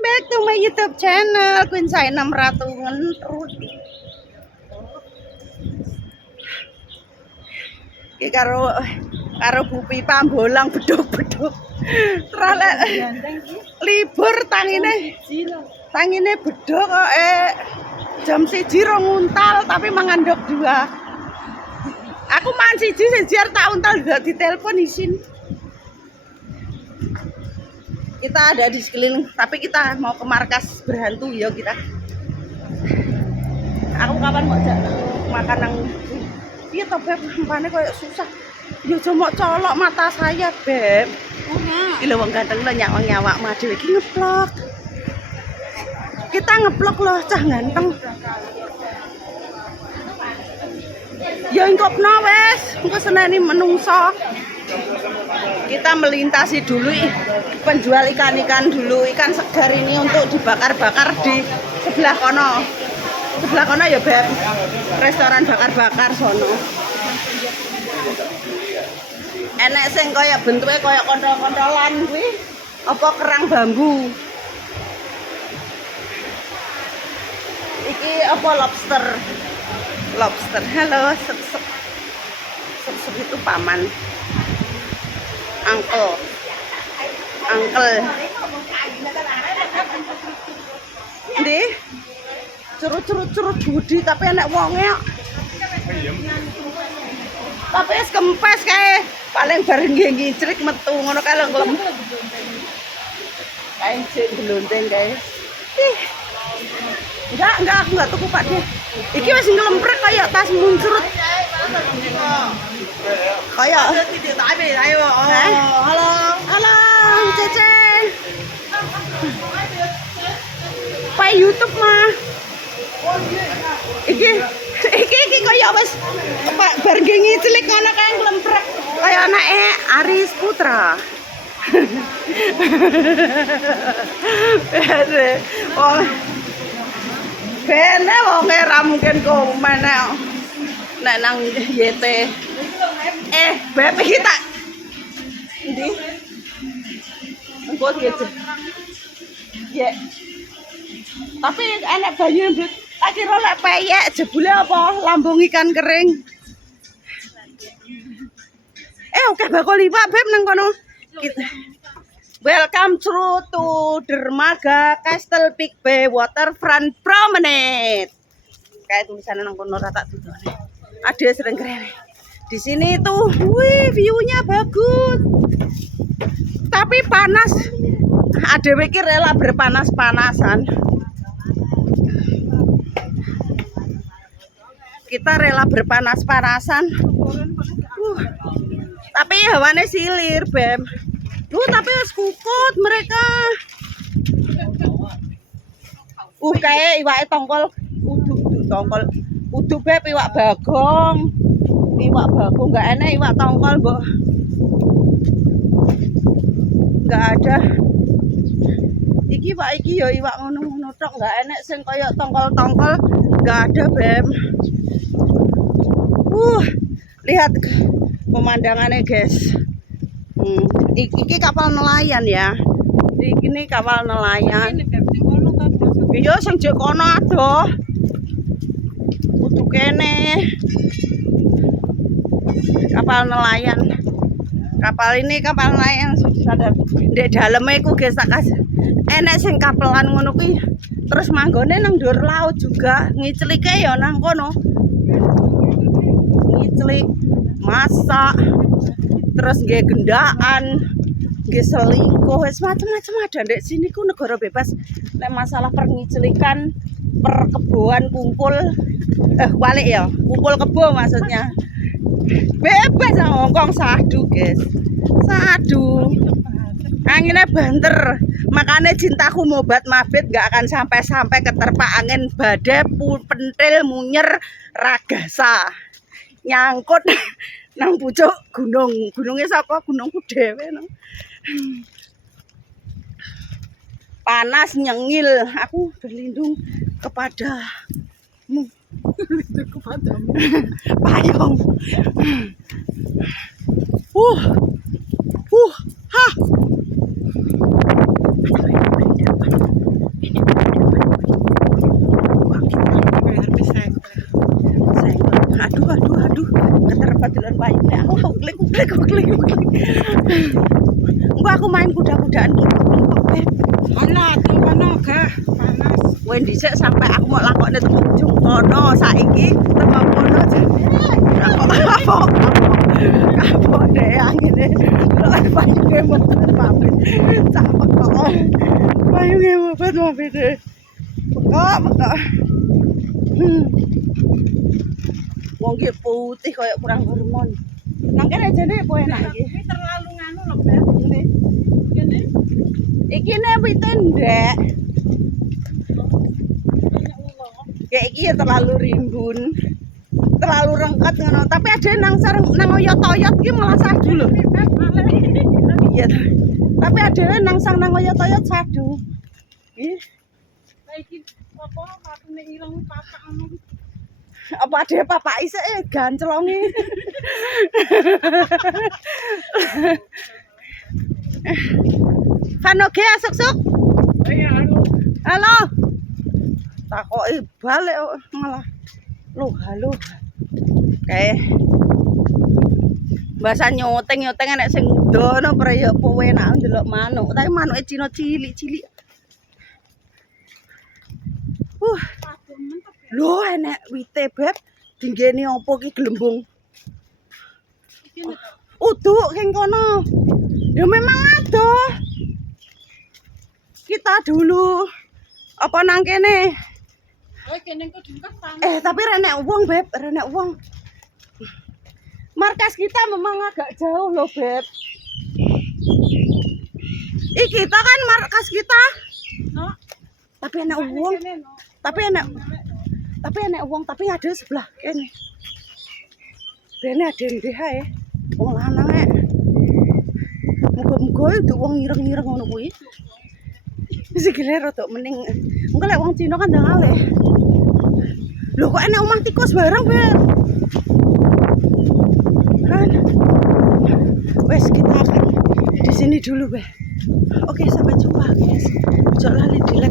Welcome back to my YouTube channel Queen saya 600 ngentrut. Iki karo Bu Pipa bolang beduk-beduk. Terus libur tangine beduk kok jam 1 nguntal tapi mangandok 2. Aku mangan siji tak untal juga ditelepon isin. Kita ada di sekeliling, tapi kita mau ke markas berhantu ya kita. Aku kapan mau makan nang iya toh Beb, makannya kayak susah. Ya cuma colok mata saya Beb. Ini wong ganteng lo nyawa-nyawa maju iki ngeplok. Kita ngeplok loh cah ganteng. Ya ingkopno wes, engko seneni menungso. Kita melintasi dulu penjual ikan-ikan dulu, ikan segar ini untuk dibakar-bakar di sebelah kono. Sebelah kono ya Beb, restoran bakar-bakar sono. Enek sing kaya bentuknya kaya kontol-kontolan kuwi apa kerang bambu. Iki apa lobster. Lobster. Halo, sep-sep. Sep-sep itu paman. Angkel. Ndi? Curut-curut budi tapi enek wonge kok. Tapi wis kempes kae, paling bareng ngicrik metu ngono kae lho nglem. Kae sing glonteng kae. Ih. Enggak aku enggak tuku Pak De. Iki wis ngelemprek kaya tas muncurut. Kayak halo Cece. Pak YouTube mah. Iki kaya wis Pak bareng ngicilik ngono kae nglemprek kaya anake Aris Putra. Oh. Bene wong ra mungkin komen nek nang YT. Beb iki tak ndi? Engko gitu. Ya. Tapi enek banyu mbut. Tak kira lek peyek jebule apa lambung ikan kering. Oke bakul liwak Beb nang kono. Welcome to Dermaga Castle Peak Bay Waterfront Promenade. Kayak tulisannya nang kono tak tutune. Ada sering keren. Di sini tuh, wih view-nya bagus. Tapi panas. Ada pikir rela berpanas-panasan. Kita rela berpanas-panasan. Tapi hawane silir, Beb. Tapi wis kukut mereka. Kayak iwake tongkol. Tongkol. Udu Beb iwak bagong. Iwak bagong enggak enak iwak tongkol, Mbok. Enggak ada. Iki Pak iki ya iwak ngono-ngono tok, enggak enak sing kaya tongkol-tongkol, enggak ada, Beb. Lihat pemandangannya, guys. Iki kapal nelayan ya. Ini kapal nelayan. Iya sing jek kono adoh. Kudu kene. Kapal nelayan. Kapal nelayan sadar. Ndek daleme iku guys tak enek sing kapelan ngono kuwi. Terus manggone nang dhuwur laut juga, ngiclike ya nang kono. Ngiclik, masak, terus nggih gendaan, nggih selingkuh, wis macam-macam ada ndek sini ku negara bebas. Nek masalah pengiclikan, perkeboan kumpul balik ya, kumpul kebo maksudnya. Bebas nang Hongkong sadu, guys. Sadu. Anginnya banter. Makanya cintaku mobat mabit gak akan sampai-sampai keterpa angin badai pentil munyer ragasa. Nyangkut nang pucuk gunung. Gunungnya siapa? Gunungku dhewe no. Panas nyengil. Aku berlindung kepadamu. Kepadamu. Payung. Ha. kuklik. Enggak, aku main kuda-kudaan kikok Beb. Alah, kono gah panas. Kowe dhisik sampai aku mau lakokne teko ujung kono, saiki teko kono apa deh angine. Lek payunge mabet. Capek kok. Payunge mabet deh. Bekak. Wong ki putih koyo kurang hormon. Nang kene jane apa enak iki? Ini terlalu nganu lho, Beb. Ini. Kene Iki ne wite ndek. banyak ulo. Kayak iki ya terlalu rimbun. Terlalu rengket ngono. Tapi ada nang sareng nang oyot-oyot iki malah sadu lho. Iya. Tapi ada nang sang nang oyot-oyot sadu. Ih, Saiki apa patune ireng papak ngono. apa ada papak isek gancelongi. Vanoge asuk-suk. Iya, halo. Halo. Takoki balik kok malah. Loh, halo. Kayak bahasa nyoteng enek sing dono praya apa enak ndelok manuk, tapi manuke Cina cilik-cilik. Lho enek wite Beb. Dinggene apa ki gelembung? Uduk king kono. Ya memang adoh. Kita dulu apa nang kene? Oh, kene kok dingkat panas. Tapi renek wong Beb, renek wong. Markas kita memang agak jauh loh Beb. Ih kita kan markas kita. No. Tapi enek wong. Kene no. Tapi enek wong, tapi ada sebelah kene. Bene ada ndek ae. Wong lanang e. Muga-muga itu wong ireng-ireng ngono kuwi. Sikile rada mending. Engko lek wong Cina kan ndang alih. Lho kok enek omah tikus bareng, Beb? Kan. Wes kita akan di sini dulu, Beb. Oke, sampai jumpa, guys. Jangan lali di like.